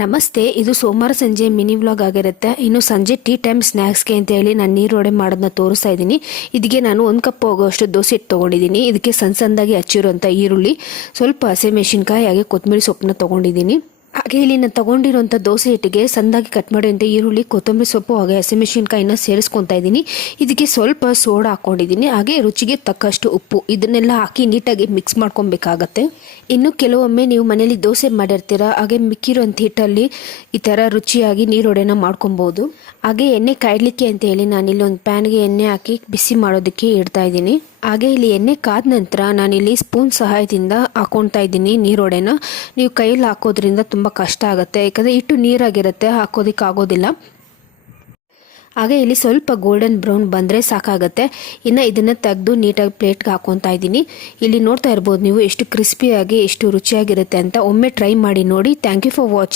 ನಮಸ್ತೆ, ಇದು ಸೋಮವಾರ ಸಂಜೆ ಮಿನಿ ವ್ಲಾಗ್ ಆಗಿರುತ್ತೆ. ಇನ್ನು ಸಂಜೆ ಟೀ ಟೈಮ್ ಸ್ನ್ಯಾಕ್ಸ್ಗೆ ಅಂತ ಹೇಳಿ ನಾನು ನೀರೊಡೆ ಮಾಡೋದನ್ನ ತೋರಿಸ್ತಾ ಇದ್ದೀನಿ. ಇದಕ್ಕೆ ನಾನು 1 ಕಪ್ ಆಗೋಷ್ಟು ದೋಸೆ ಹಿಟ್ಟು ತೊಗೊಂಡಿದ್ದೀನಿ. ಇದಕ್ಕೆ ಸಣ್ಣದಾಗಿ ಹಚ್ಚಿರುವಂಥ ಈರುಳ್ಳಿ, ಸ್ವಲ್ಪ ಹಸಿಮೆಣಸಿನ್ಕಾಯಿ ಹಾಗೆ ಕೊತ್ತಂಬರಿ ಸೊಪ್ಪನ್ನ ತೊಗೊಂಡಿದ್ದೀನಿ. ಹಾಗೆ ಇಲ್ಲಿ ನಾನು ತೊಗೊಂಡಿರೋಂಥ ದೋಸೆ ಹಿಟ್ಟಿಗೆ ಸಣ್ಣದಾಗಿ ಕಟ್ ಮಾಡಿರೋಂಥ ಈರುಳ್ಳಿ, ಕೊತ್ತಂಬರಿ ಸೊಪ್ಪು ಹಾಗೆ ಹಸಿಮೆಣಸಿನ್ಕಾಯಿನ ಸೇರಿಸ್ಕೊತಾ ಇದ್ದೀನಿ. ಇದಕ್ಕೆ ಸ್ವಲ್ಪ ಸೋಡಾ ಹಾಕ್ಕೊಂಡಿದ್ದೀನಿ. ಹಾಗೆ ರುಚಿಗೆ ತಕ್ಕಷ್ಟು ಉಪ್ಪು, ಇದನ್ನೆಲ್ಲ ಹಾಕಿ ನೀಟಾಗಿ ಮಿಕ್ಸ್ ಮಾಡ್ಕೊಬೇಕಾಗತ್ತೆ. ಇನ್ನು ಕೆಲವೊಮ್ಮೆ ನೀವು ಮನೇಲಿ ದೋಸೆ ಮಾಡಿರ್ತೀರ, ಹಾಗೆ ಮಿಕ್ಕಿರೋಂಥ ಹಿಟ್ಟಲ್ಲಿ ಈ ಥರ ರುಚಿಯಾಗಿ ನೀರೊಡೆನ ಮಾಡ್ಕೊಬೋದು. ಹಾಗೆ ಎಣ್ಣೆ ಕಾಯ್ಲಿಕ್ಕೆ ಅಂತ ಹೇಳಿ ನಾನಿಲ್ಲಿ ಒಂದು ಪ್ಯಾನ್ಗೆ ಎಣ್ಣೆ ಹಾಕಿ ಬಿಸಿ ಮಾಡೋದಕ್ಕೆ ಇಡ್ತಾ ಇದ್ದೀನಿ. ಹಾಗೆ ಇಲ್ಲಿ ಎಣ್ಣೆ ಕಾದ ನಂತರ ನಾನಿಲ್ಲಿ ಸ್ಪೂನ್ ಸಹಾಯದಿಂದ ಹಾಕೊಳ್ತಾ ಇದ್ದೀನಿ ನೀರೊಡೆನ. ನೀವು ಕೈಯಲ್ಲಿ ಹಾಕೋದ್ರಿಂದ ತುಂಬ ಕಷ್ಟ ಆಗುತ್ತೆ, ಯಾಕಂದರೆ ಹಿಟ್ಟು ನೀರಾಗಿರುತ್ತೆ, ಹಾಕೋದಕ್ಕೆ ಆಗೋದಿಲ್ಲ. ಹಾಗೆ ಇಲ್ಲಿ ಸ್ವಲ್ಪ ಗೋಲ್ಡನ್ ಬ್ರೌನ್ ಬಂದರೆ ಸಾಕಾಗುತ್ತೆ. ಇನ್ನು ಇದನ್ನು ತೆಗೆದು ನೀಟಾಗಿ ಪ್ಲೇಟ್ಗೆ ಹಾಕೊತಾ ಇದ್ದೀನಿ. ಇಲ್ಲಿ ನೋಡ್ತಾ ಇರ್ಬೋದು ನೀವು ಎಷ್ಟು ಕ್ರಿಸ್ಪಿಯಾಗಿ ಎಷ್ಟು ರುಚಿಯಾಗಿರುತ್ತೆ ಅಂತ. ಒಮ್ಮೆ ಟ್ರೈ ಮಾಡಿ ನೋಡಿ. Thank you for watching.